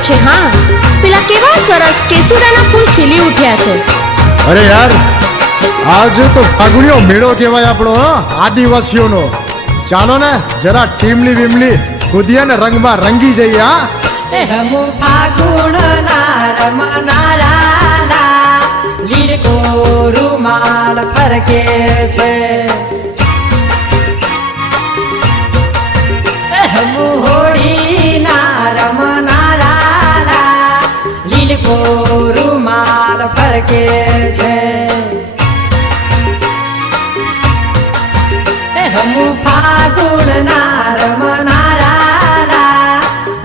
छे। हाँ, पेला केवा सरस केसुडाना फूल खીલી ઉઠ્યા છે। अरे यार, आज तो फागुनियो मेड़ो कहेवाय आपणो आदिवासीओनो। चालो ने जरा टीमली वीमली खुदिया ने रंग में रंगी जाइए। हम फागुन नारमनारा लील को रुमाल फरके छे। हम होड़ी नारमनारा लील को रुमाल फरके छे। हम फागुन नारमनारा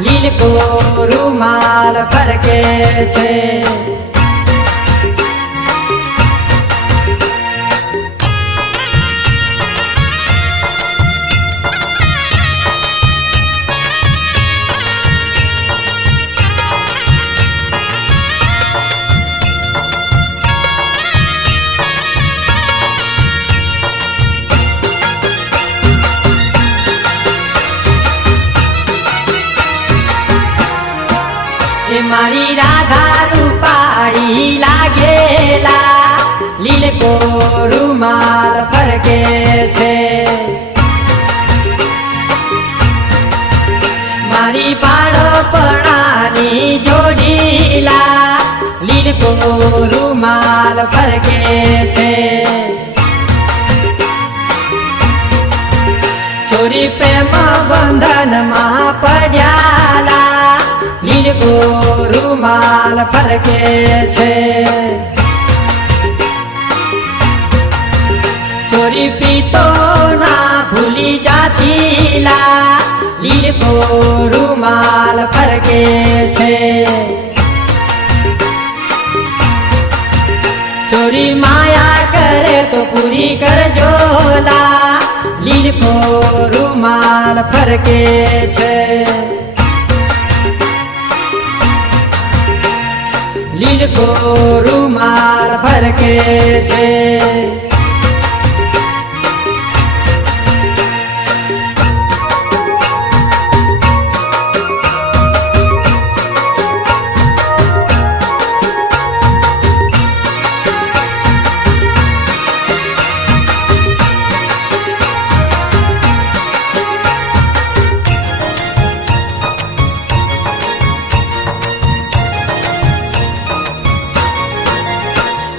लील को रुमाल फरके छे। मारी राधा रूपाड़ी लागेला लील को रुमाल फरके छे। मारी पाड़ो पड़ानी जोड़ीला लील को रुमाल फरके छे। छोरी प्रेम बंधन मा पड्याला लील को रुमाल फरके छे। चोरी पीतो ना भूली जातीला लील को रुमाल फरके छे। चोरी माया करे तो पूरी कर जोला लील को रुमाल फरके छे। लील को रुमाल फरके छे।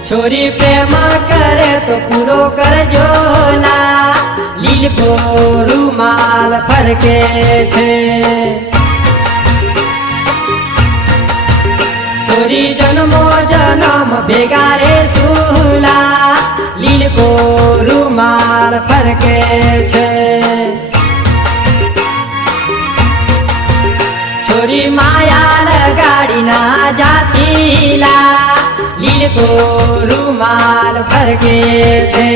छोरी प्रेम करे तो पूरो कर जोला लील को रुमाल फरके छे। छोरी जन्मो जन्म बेगारे सुला लील को रुमाल फरके छे। छोरी माया लगाड़ी ना जातीला लील को रुमाल फरके छे।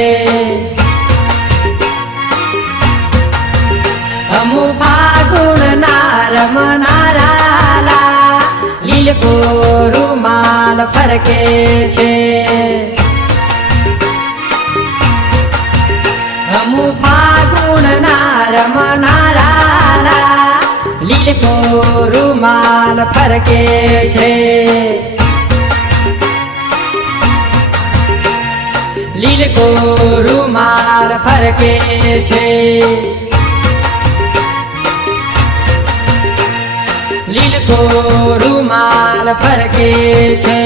हम फागुन नारमनारा लील को रुमाल फरके छे। हम फागुन नारमनारा लील को रुमाल फरके छे। लील को रुमाल फरके छे। लील को रुमाल फरके छे।